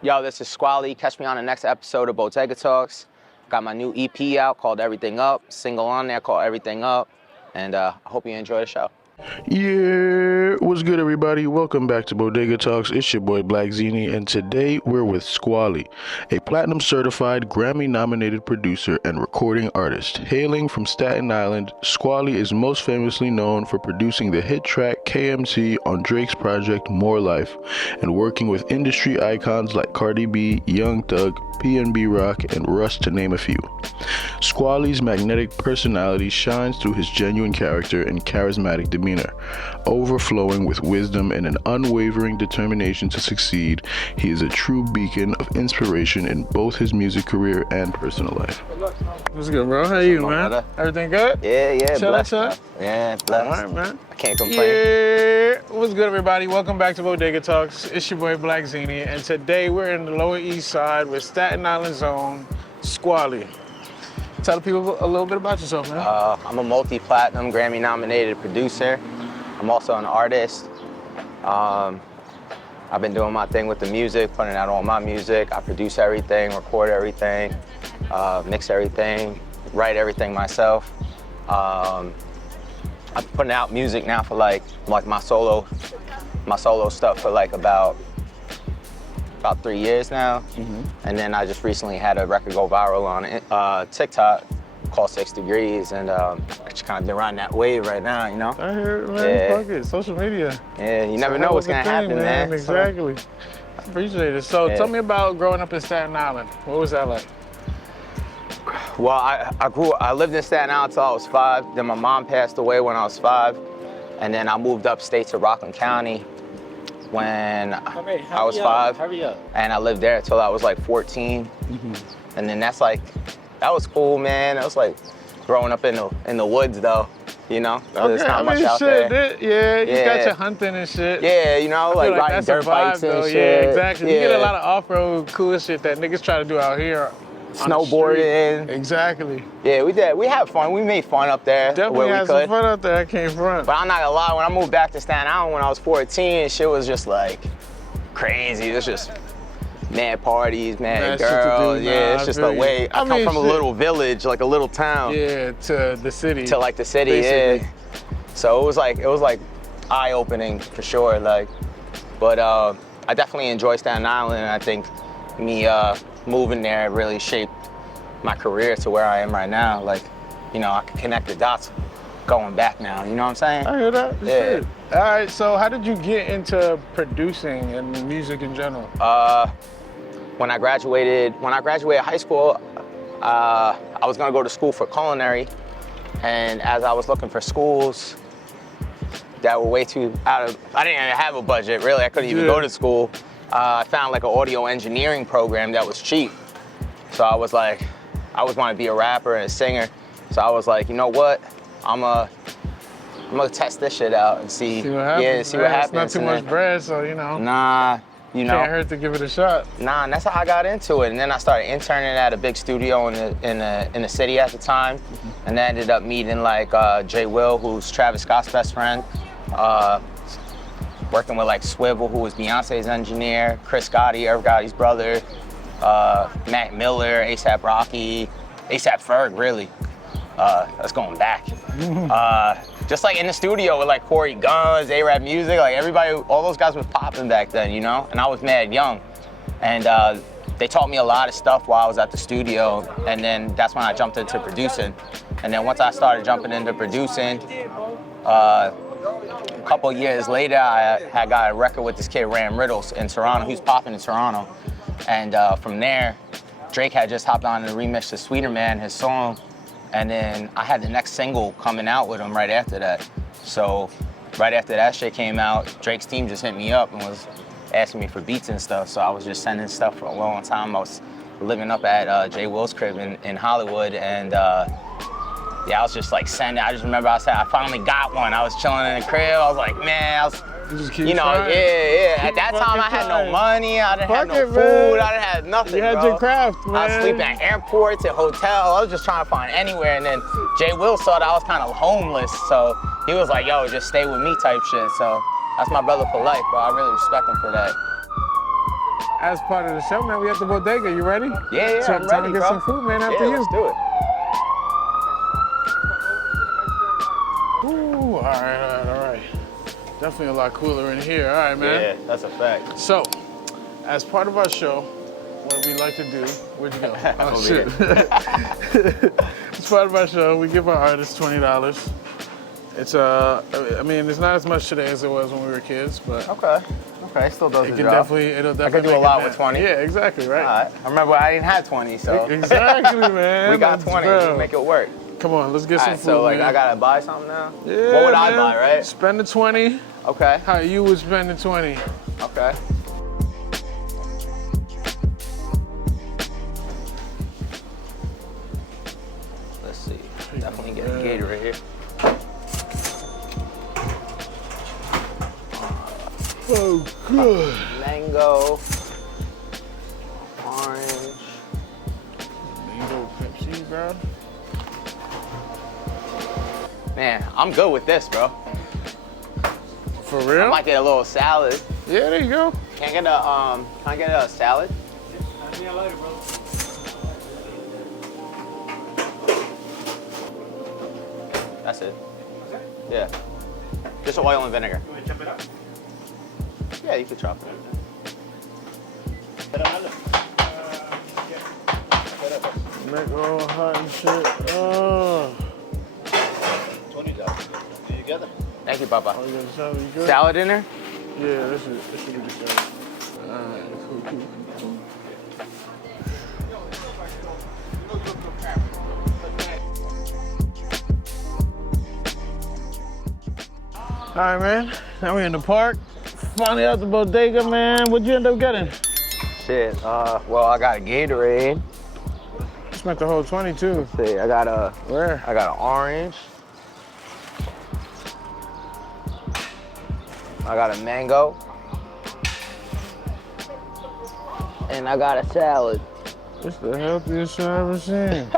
Yo, this is Squale. Catch me on the next episode of Bodega Talks. Got my new EP out called Everything Up. Single on there called Everything Up. And I hope you enjoy the show. Yeah, what's good, everybody? Welcome back to Bodega Talks. It's your boy Black Zini, and today we're with Squale, a platinum-certified, Grammy-nominated producer and recording artist. Hailing from Staten Island, Squale is most famously known for producing the hit track KMT on Drake's project More Life, and working with industry icons like Cardi B, Young Thug, PNB Rock, and Russ, to name a few. Squale's magnetic personality shines through his genuine character and charismatic demeanor. Overflowing with wisdom and an unwavering determination to succeed, he is a true beacon of inspiration in both his music career and personal life. What's good, bro? How you, man? Brother? Everything good? Yeah, blessed. Chillin'? Yeah, blessed. All right, man. I can't complain. Yeah. What's good, everybody? Welcome back to Bodega Talks. It's your boy Black Zini, and today we're in the Lower East Side with Staten Island Zone, Squale. Tell the people a little bit about yourself, man. I'm a multi-platinum, Grammy-nominated producer. I'm also an artist. I've been doing my thing with the music, putting out all my music. I produce everything, record everything, mix everything, write everything myself. I'm putting out music now for like my solo stuff for like about 3 years now. Mm-hmm. And then I just recently had a record go viral on TikTok called 6 Degrees, and I just kind of been riding that wave right now, you know? I hear it, man. Yeah. Fuck it. Social media. Yeah, you never know what's gonna happen, man. Exactly. I appreciate it. So tell me about growing up in Staten Island. What was that like? Well, I lived in Staten Island until I was 5. Then my mom passed away when I was 5. And then I moved upstate to Rockland County when I was 5. Hurry up. And I lived there until I was like 14. Mm-hmm. And then that was cool, man. It was like growing up in the woods though, you know? Okay, There's not much out there. You got your hunting and shit. Yeah, you know, like riding dirt bikes and shit. Yeah, exactly. Yeah. You get a lot of off-road cool shit that niggas try to do out here. Snowboarding. Exactly. Yeah, we had fun. We made fun up there. Definitely where we had could. some fun up there. I can't front. But I'm not gonna lie, when I moved back to Staten Island when I was 14, shit was just like crazy. It was just mad parties, mad girls. Yeah, it's just the way. I come from a little village, like a little town. Yeah, to the city. To like the city, basically. Yeah. So it was like eye-opening for sure. Like, but I definitely enjoy Staten Island, and I think me moving there really shaped my career to where I am right now. Like, you know, I can connect the dots going back now. You know what I'm saying? I hear that. Yeah. Shit. All right. So how did you get into producing and music in general? When I graduated high school, I was gonna go to school for culinary, and as I was looking for schools that were way too I didn't even have a budget, really. I couldn't even go to school. I found like an audio engineering program that was cheap. So I was like, I always wanted to be a rapper and a singer. So I was like, you know what? I'm gonna test this shit out and see what happens. Yeah, see what happens. It's not too much bread, so you know. Nah. You know, can't hurt to give it a shot. Nah, and that's how I got into it. And then I started interning at a big studio in the city at the time. Mm-hmm. And I ended up meeting like Jay Will, who's Travis Scott's best friend. Working with like Swivel, who was Beyonce's engineer, Chris Gotti, Irv Gotti's brother, Mac Miller, A$AP Rocky, A$AP Ferg, really. That's going back. Just like in the studio with like Corey Guns, A-Rap Music, like everybody, all those guys was popping back then, you know? And I was mad young. And they taught me a lot of stuff while I was at the studio. And then that's when I jumped into producing. And then once I started jumping into producing, a couple years later, I had got a record with this kid, Ram Riddles, in Toronto. He was popping in Toronto. And from there, Drake had just hopped on and remixed the Sweeter Man, his song. And then I had the next single coming out with him right after that. So right after that shit came out, Drake's team just hit me up and was asking me for beats and stuff. So I was just sending stuff for a long time. I was living up at Jay Will's crib in Hollywood, and yeah, I was just like sending. I just remember I finally got one. I was chilling in the crib. I was like, man, you know, yeah. At that time, I had no money. I didn't have no food. I didn't have nothing. You had your craft, man. I was sleeping at airports, at hotels. I was just trying to find anywhere. And then Jay Will saw that I was kind of homeless, so he was like, yo, just stay with me type shit. So that's my brother for life, bro. I really respect him for that. as part of the show, man, we at the bodega. You ready? Yeah, So I'm time ready, to get bro. some food, man, after Yeah, you. let's do it. Ooh, all right. Definitely a lot cooler in here. All right, man. Yeah, that's a fact. So, as part of our show, what we like to do, where'd you go? Oh, Over shit. As part of our show, we give our artists $20. It's, I mean, it's not as much today as it was when we were kids, but Okay, it still does it the can job. it'll definitely I could do a make it lot down. with 20. Yeah, exactly, right? All right. I remember I didn't have 20, so. Exactly, man. We got 20, Bro. let's make it work. Come on, let's get All some right, food, so like man. I gotta buy something now? Yeah, What would I man. buy, right? Spend the 20. Okay, How you would spend the 20. okay. Let's see, definitely get a Gatorade here. Oh, good. Mango, orange. Mango Pepsi, bro. Man, I'm good with this, bro. For I real? might get a little salad. Yeah, there you go. Can I get a salad? That's it. Yeah. Just oil and vinegar. You want to chop it up? Yeah, you could chop it. Make all hot and shit. Oh. Thank you, Papa. Oh, you got the salad? You good? Salad in there? Yeah, this should be the salad. Alright, cool. Alright, man. Now we're in the park. Finally out the bodega, man. What'd you end up getting? Shit. Well, I got a Gatorade. Spent the whole 22. See, I got Where? an orange. I got a mango. And I got a salad. It's the healthiest I've ever seen.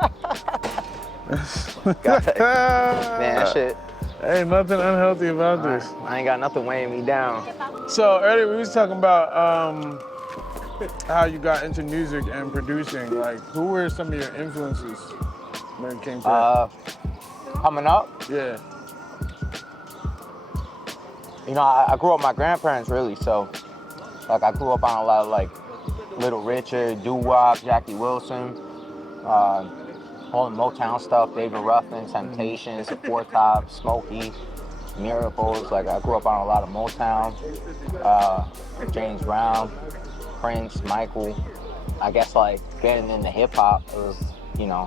Man, that shit. Ain't nothing unhealthy about this. I ain't got nothing weighing me down. So earlier we was talking about how you got into music and producing. Like, who were some of your influences when it came to Coming up, yeah. you know, I grew up with my grandparents really, so like I grew up on a lot of like Little Richard, Doo-Wop, Jackie Wilson, all the Motown stuff, David Ruffin, Temptations, The Four Tops, Smokey, Miracles. Like I grew up on a lot of Motown, James Brown, Prince, Michael. I guess like getting into hip hop was, you know,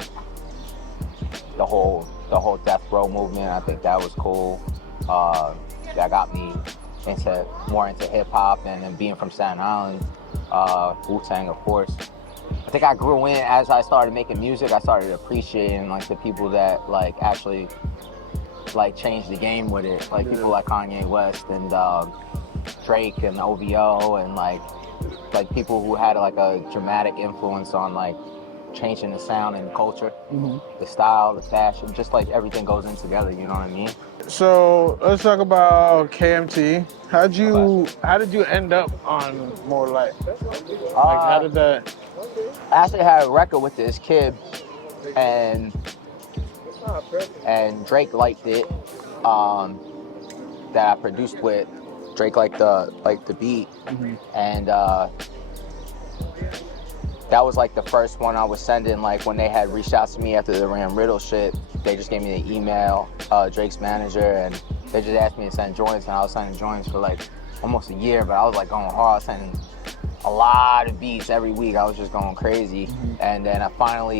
the whole Death Row movement. I think that was cool. That got me more into hip hop, and then being from Staten Island, Wu-Tang, of course. I think I grew in as I started making music. I started appreciating like the people that like actually like changed the game with it, like people like Kanye West and Drake and OVO, and like people who had like a dramatic influence on like changing the sound and the culture, the style, the fashion, just like everything goes in together. You know what I mean? So let's talk about KMT. How did you end up on More Light? Like how did that? I actually had a record with this kid, and Drake liked it. That I produced with. Drake liked the beat, and that was like the first one I was sending. Like when they had reached out to me after the Ram Riddle shit, they just gave me the email, Drake's manager, and they just asked me to send joints, and I was sending joints for like almost a year, but I was like going hard. I was sending a lot of beats every week. I was just going crazy. And then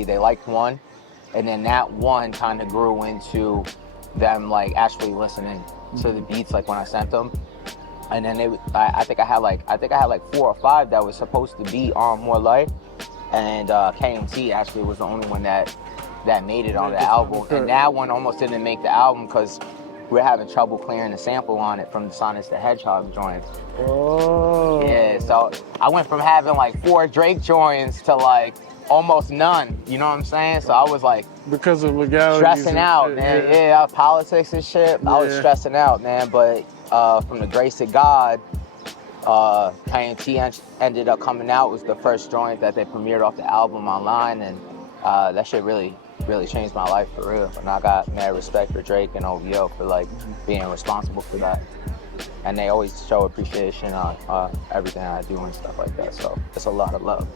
they liked one, and then that one kind of grew into them like actually listening to the beats like when I sent them. And then I think I had like 4 or 5 that was supposed to be on More Light, and KMT actually was the only one that made it on the album. And that one almost didn't make the album because we were having trouble clearing the sample on it from the Sonic the Hedgehog joint. Oh. Yeah, so I went from having like 4 Drake joints to like almost none. You know what I'm saying? So I was like Because of legalities. stressing out, shit, man. Yeah, politics and shit. I was Yeah. stressing out, man. But from the grace of God, KMT ended up coming out. Was the first joint that they premiered off the album online, and that shit really changed my life for real. And I got mad respect for Drake and OVO for like being responsible for that. And they always show appreciation on everything I do and stuff like that. So it's a lot of love.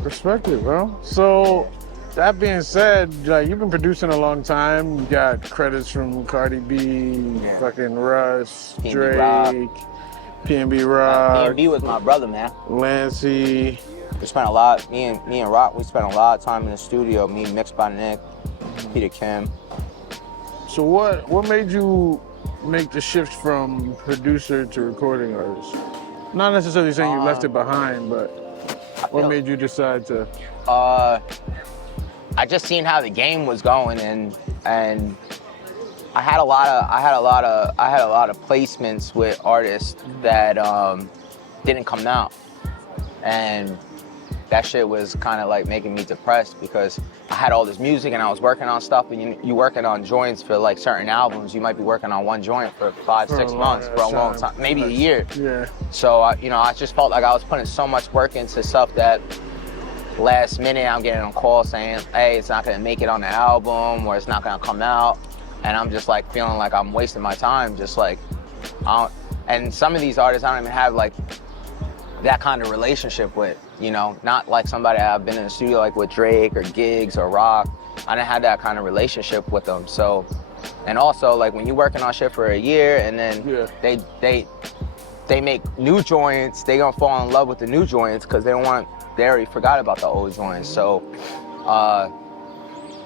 Respect it, bro. So that being said, like, you've been producing a long time. You got credits from Cardi B, fucking Russ, PNB Drake, PNB Rock. PNB was my brother, man. Lancey. We spent a lot, me and Rock, we spent a lot of time in the studio, me mixed by Nick, Peter Kim. So what made you make the shift from producer to recording artist? Not necessarily saying you left it behind, but what made you decide to? I just seen how the game was going, and I had a lot of placements with artists that didn't come out, and that shit was kind of like making me depressed because I had all this music and I was working on stuff, and you working on joints for like certain albums. You might be working on one joint for 5-6 months, for a long time, maybe a year. Yeah. So I just felt like I was putting so much work into stuff that last minute I'm getting a call saying, hey, it's not gonna make it on the album, or it's not gonna come out. And I'm just like feeling like I'm wasting my time, just like, and some of these artists I don't even have like that kind of relationship with, you know, not like somebody I've been in the studio like with Drake or Gigs or Rock. I didn't have that kind of relationship with them. So, and also like when you're working on shit for a year and then they make new joints, they gonna fall in love with the new joints because they already forgot about the old joints. So,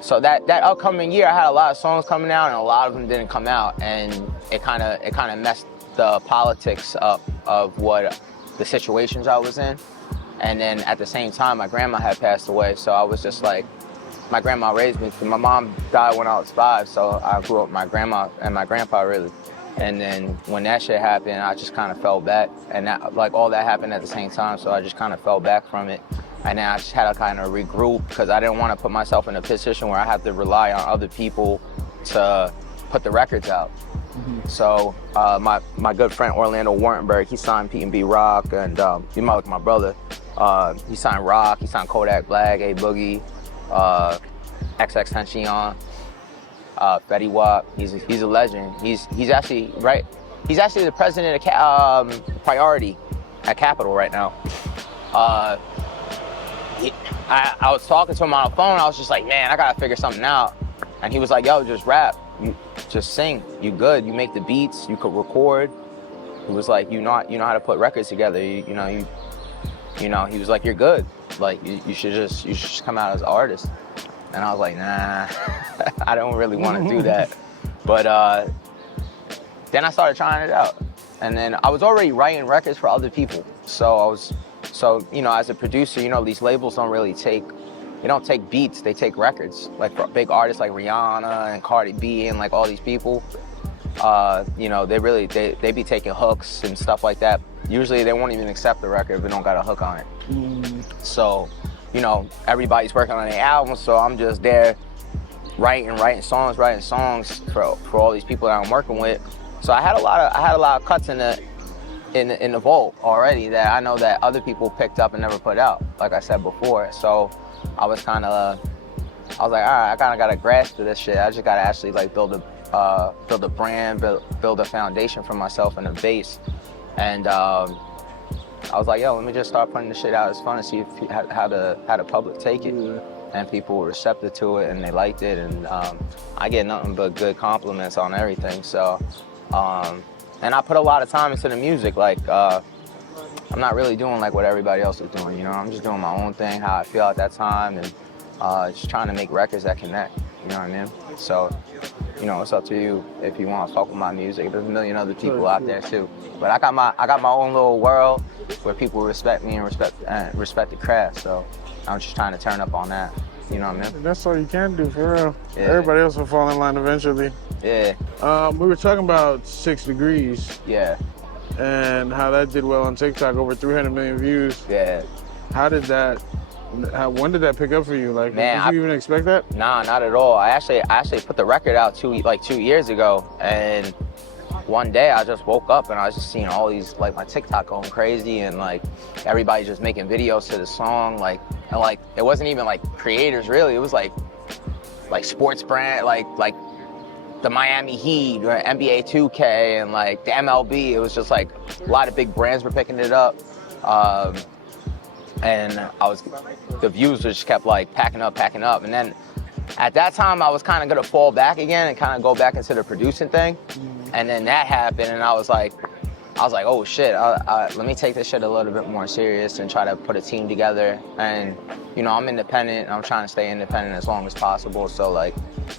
so that upcoming year I had a lot of songs coming out and a lot of them didn't come out, and it kind of messed the politics up of what the situations I was in. And then at the same time, my grandma had passed away, so I was just like, my grandma raised me. My mom died when I was 5, so I grew up with my grandma and my grandpa really. And then when that shit happened, I just kind of fell back, and that, like all that happened at the same time, so I just kind of fell back from it. And then I just had to kind of regroup because I didn't want to put myself in a position where I have to rely on other people to put the records out. Mm-hmm. So my good friend Orlando Wartenberg, he signed P&B Rock, and he might look my brother. He signed Rock, he signed Kodak Black, A Boogie, XX Tentacion, Fetty Wap. He's a legend. He's actually the president of Priority at Capitol right now. I was talking to him on the phone. I was just like, man, I gotta figure something out. And he was like, yo, just rap, you just sing. You good? You make the beats. You could record. He was like, you know how to put records together. You know. He was like, you're good. Like you should just come out as an artist. And I was like, nah, I don't really want to do that. But then I started trying it out. And then I was already writing records for other people. So as a producer, these labels they don't take beats, they take records. Like for big artists like Rihanna and Cardi B and like all these people, they be taking hooks and stuff like that. Usually they won't even accept the record if it don't got a hook on it. Mm. So, everybody's working on their album, so I'm just there writing songs for all these people that I'm working with. So I had a lot of cuts in the vault already that I know that other people picked up and never put out, like I said before. So I was like, all right, I kind of got to grasp to this shit. I just got to actually like build a brand, build a foundation for myself and a base. And I was like, yo, let me just start putting this shit out. It's fun to see how the public take it. And people were receptive to it and they liked it. And I get nothing but good compliments on everything. So, and I put a lot of time into the music. Like, I'm not really doing like what everybody else is doing, I'm just doing my own thing, how I feel at that time, and just trying to make records that connect, you know what I mean? So, it's up to you if you want to fuck with my music. There's a million other people out there too. But I got my own little world where people respect me and respect the craft. So I'm just trying to turn up on that. You know what I mean? That's all you can do, for real. Yeah. Everybody else will fall in line eventually. Yeah. We were talking about 6 Degrees. Yeah. And how that did well on TikTok, over 300 million views. Yeah. When did that pick up for you? Like, man, did you even expect that? Nah, not at all. I actually put the record out 2 years ago, and one day I just woke up and I was just seeing all these, like my TikTok going crazy and like everybody just making videos to the song, like, and like it wasn't even like creators really, it was like sports brand, like the Miami Heat or NBA 2K and like the MLB. It was just like a lot of big brands were picking it up. And the views just kept like packing up. And then at that time I was kind of gonna fall back again and kind of go back into the producing thing. And then that happened and I was like, oh shit, let me take this shit a little bit more serious and try to put a team together. And you know, I'm independent and I'm trying to stay independent as long as possible. So like,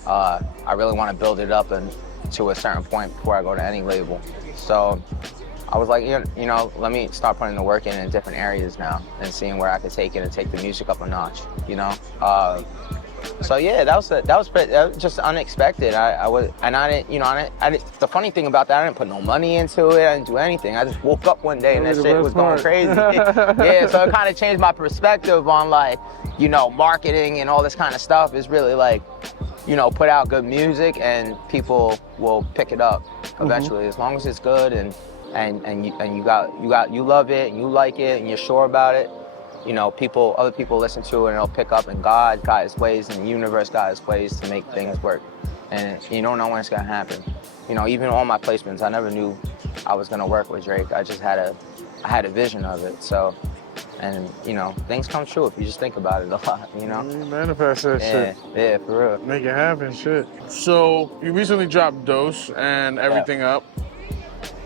I really want to build it up and to a certain point before I go to any label. So I was like, you know, let me start putting the work in different areas now and seeing where I could take it and take the music up a notch, you know? So yeah, that was just unexpected. I didn't, you know, the funny thing about that, I didn't put no money into it. I didn't do anything. I just woke up one day and that shit was going crazy. Yeah, so it kind of changed my perspective on like, you know, marketing and all this kind of stuff. Is really like, you know, put out good music and people will pick it up eventually, as long as it's good and you love it and you like it and you're sure about it. You know, other people listen to it and they'll pick up, and God got his ways and the universe got his ways to make things work. And you don't know when it's gonna happen. You know, even all my placements, I never knew I was gonna work with Drake. I just had a vision of it. So, and you know, things come true if you just think about it a lot, you know? You manifest that shit. Yeah, for real. Make it happen, shit. So you recently dropped Dose and Everything Up.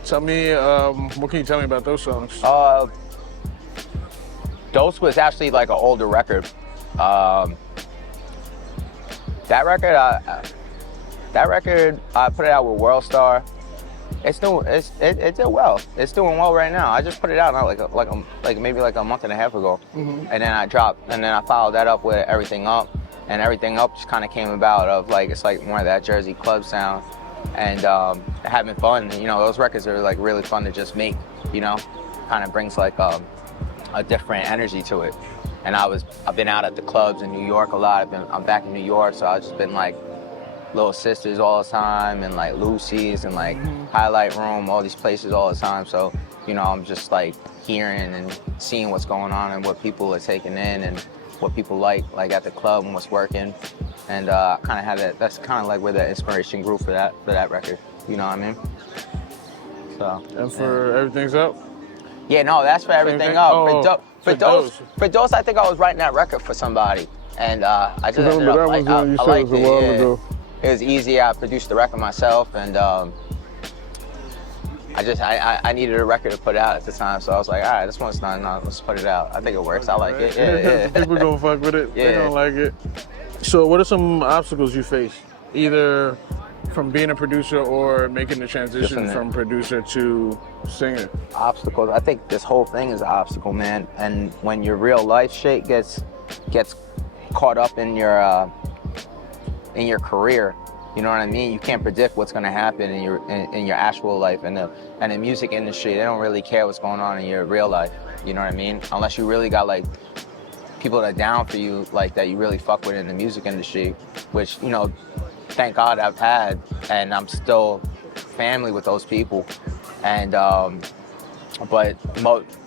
Tell me, what can you tell me about those songs? Dose was actually like an older record. That record, I put it out with World Star. It did well. It's doing well right now. I just put it out maybe like a month and a half ago, and then I followed that up with Everything Up, and Everything Up just kind of came about of like it's like more of that Jersey club sound, and having fun. You know, those records are like really fun to just make. You know, kind of brings like a different energy to it. And I've been out at the clubs in New York a lot. I'm back in New York, so I've just been like Little Sisters all the time and like Lucy's and like Highlight Room, all these places all the time. So, you know, I'm just like hearing and seeing what's going on and what people are taking in and what people like at the club and what's working. And kind of had that. That's kind of like where the inspiration grew for that record. You know what I mean? So. And for Everything's Up? Yeah, no, that's for Everything Up. For Dose, I think I was writing that record for somebody, and I just ended up like I liked it. Yeah. It was easy. I produced the record myself, and I needed a record to put out at the time, so I was like, all right, this one's done. Let's put it out. I think it works. I like it. Yeah. People gonna fuck with it. Yeah. They gonna like it. So, what are some obstacles you face, either from being a producer or making the transition from producer to singer? Obstacles. I think this whole thing is an obstacle, man. And when your real life shit gets caught up in your career, you know what I mean? You can't predict what's gonna happen in your actual life. And the music industry, they don't really care what's going on in your real life. You know what I mean? Unless you really got like people that are down for you, like that you really fuck with in the music industry, which, you know, thank God I've had, and I'm still family with those people. And but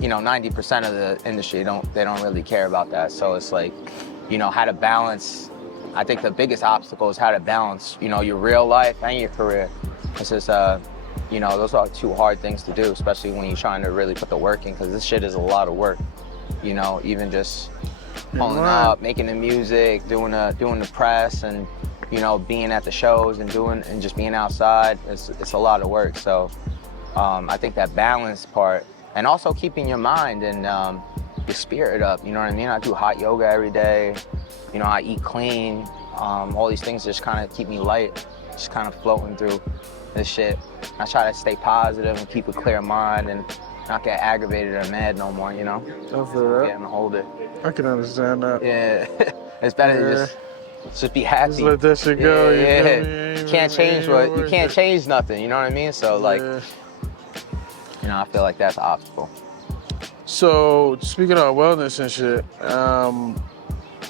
you know, 90% of the industry they don't really care about that. So it's like, you know, how to balance. I think the biggest obstacle is how to balance, you know, your real life and your career. Because it's you know, those are two hard things to do, especially when you're trying to really put the work in. Because this shit is a lot of work. You know, even just pulling up, making the music, doing the press, and you know, being at the shows and just being outside, it's a lot of work. So I think that balance part, and also keeping your mind and your spirit up, you know what I mean? I do hot yoga every day, you know, I eat clean, all these things just kind of keep me light, just kind of floating through this shit. I try to stay positive and keep a clear mind and not get aggravated or mad no more, you know? I feel that. Getting older. I can understand that. Yeah, it's better to just be happy. Just let that shit go. You can't change you can't change nothing. You know what I mean? So like, you know, I feel like that's an obstacle. So speaking of wellness and shit,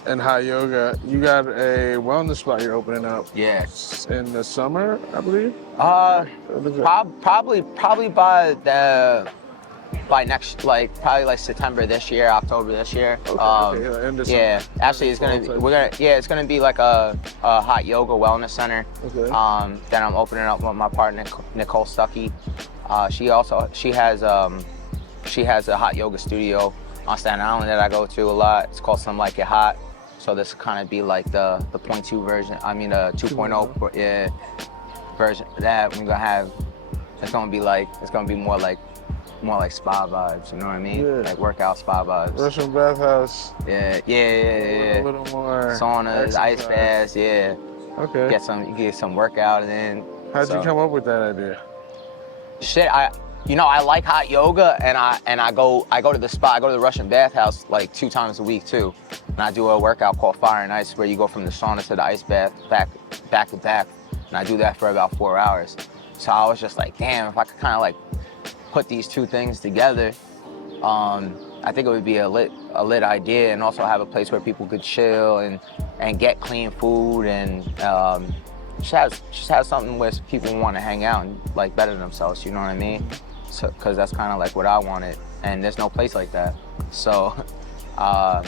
and hot yoga. You got a wellness spot you're opening up Yeah. in the summer, I believe. What is it? Probably by next, like probably like September this year, October this year. Okay, end of Yeah, summer. actually it's gonna be like a hot yoga wellness center. Okay. That I'm opening up with my partner Nicole Stuckey. She has a hot yoga studio on Staten Island that I go to a lot. It's called Some Like It Hot. So this kind of be like the 0.2 version. I mean the 2.0 version of that. We're gonna have. It's gonna be more like spa vibes. You know what I mean? Yeah. Like workout spa vibes. Russian bathhouse. Yeah. A little more Saunas, ice exercise. baths. Yeah. Okay. You get some workout and then. How'd you come up with that idea? Shit, I like hot yoga and I go to the spot. I go to the Russian bathhouse like 2 times a week too, and I do a workout called Fire and Ice where you go from the sauna to the ice bath back to back, and I do that for about 4 hours. So I was just like, damn, if I could kind of like put these 2 things together, I think it would be a lit idea, and also have a place where people could chill and get clean food and just have something where people want to hang out and like better themselves. You know what I mean? So, because that's kind of like what I wanted, and there's no place like that. So I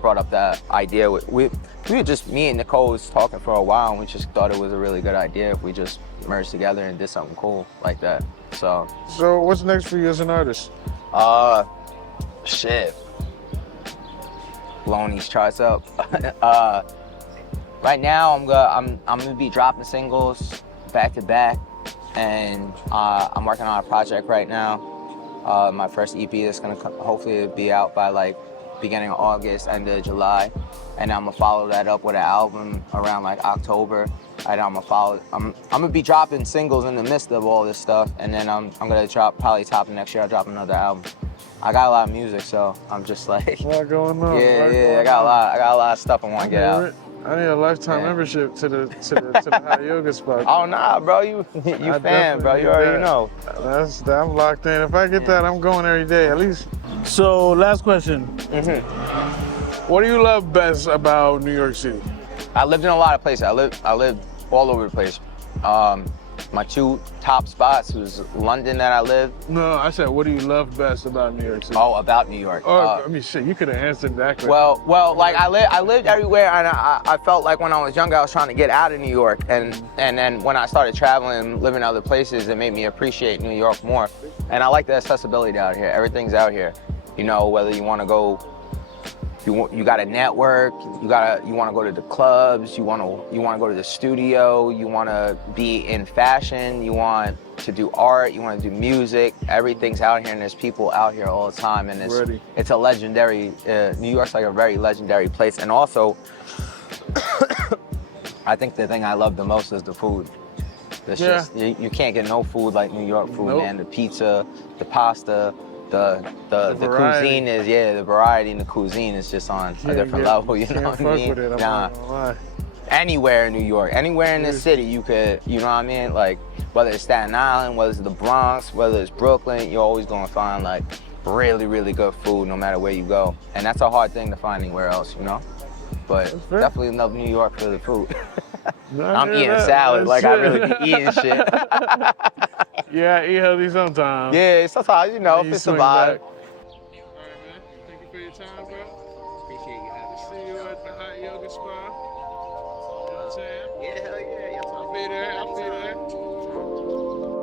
brought up that idea. We were just, me and Nicole was talking for a while, and we just thought it was a really good idea if we just merged together and did something cool like that. So what's next for you as an artist? Shit, blowing these charts up. Right now I'm gonna be dropping singles back to back, and I'm working on a project right now. My first EP is gonna hopefully be out by like beginning of August, end of July, and I'm gonna follow that up with an album around like October. And I'm gonna be dropping singles in the midst of all this stuff, and then I'm gonna drop probably top of next year. I'll drop another album. I got a lot of music, so I'm just like, A lot going on. I got a lot of stuff I want to get out. I need a lifetime membership to the hot yoga spot. Oh nah, bro, you fan, bro. You already know. I'm locked in. If I get that, I'm going every day at least. So last question. What do you love best about New York City? I lived in a lot of places. I lived all over the place. My 2 top spots was London that I lived. No, I said, what do you love best about New York City? Oh, about New York. I mean, shit, you could have answered that question. Well, like I lived everywhere, and I felt like when I was younger, I was trying to get out of New York, and then when I started traveling and living other places, it made me appreciate New York more. And I like the accessibility out here. Everything's out here. You know, whether you want to go. You got a network. You want to go to the clubs. You want to go to the studio. You want to be in fashion. You want to do art. You want to do music. Everything's out here, and there's people out here all the time. And it's a legendary. New York's like a very legendary place. And also, I think the thing I love the most is the food. Just you can't get no food like New York food, man. The pizza, the pasta. The cuisine is the variety in the cuisine is just on a different level, you know what I mean? I'm not gonna lie. Anywhere in New York, anywhere in the city, you could, you know what I mean? Like whether it's Staten Island, whether it's the Bronx, whether it's Brooklyn, you're always gonna find like really, really good food no matter where you go. And that's a hard thing to find anywhere else, you know? But definitely love New York for the food. I'm eating salad like I really be eating shit. Yeah, I eat healthy sometimes. Yeah, sometimes, you know, if it's a vibe. All right, man. Thank you for your time, bro. Appreciate you having me. See you at the hot yoga spa. You know what I'm saying? Yeah, hell yeah. I'll be there.